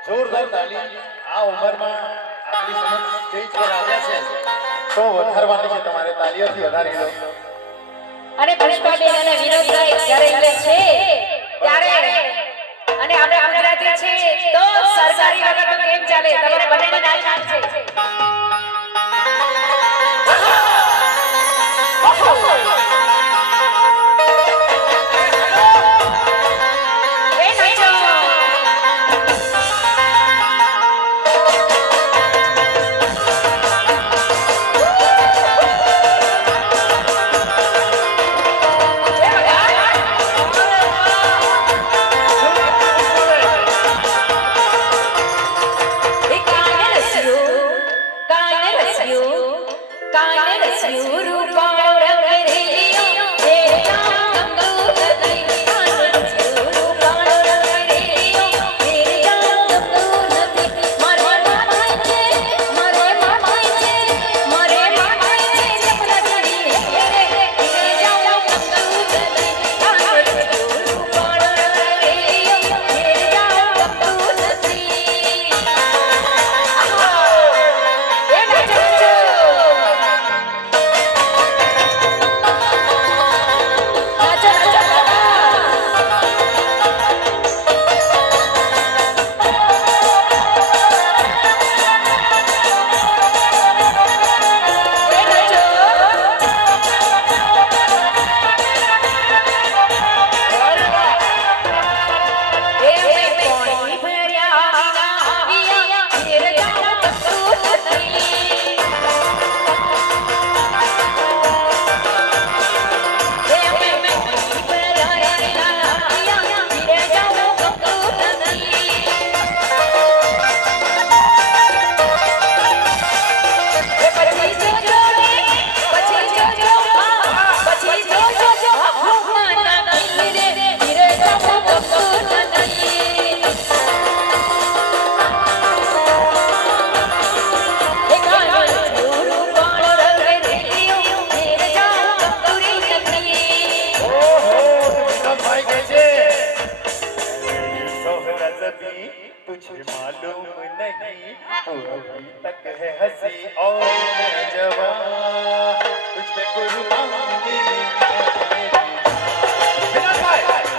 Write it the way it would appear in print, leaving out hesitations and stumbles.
જોરદાર તાલી આ ઉંમરમાં આપણી સમક્ષ સ્ટેજ પર આવ્યા છે તો વધારવાની છે તમારે તાલીઓથી વધારી લો અને પુષ્પાબેન અને વિનોદભાઈ જ્યારે ઇંગ્લિશ છે ત્યારે અને આપણે ગુજરાતી છે તો સરકારી વગર તો કેમ ચાલે તમારે બંનેને નાચવાનું છે तुझे मालूम नहीं तू अभी तक है हंसी और मैं जवान तुझ पे कुर्बान मेरी जान मेरी जान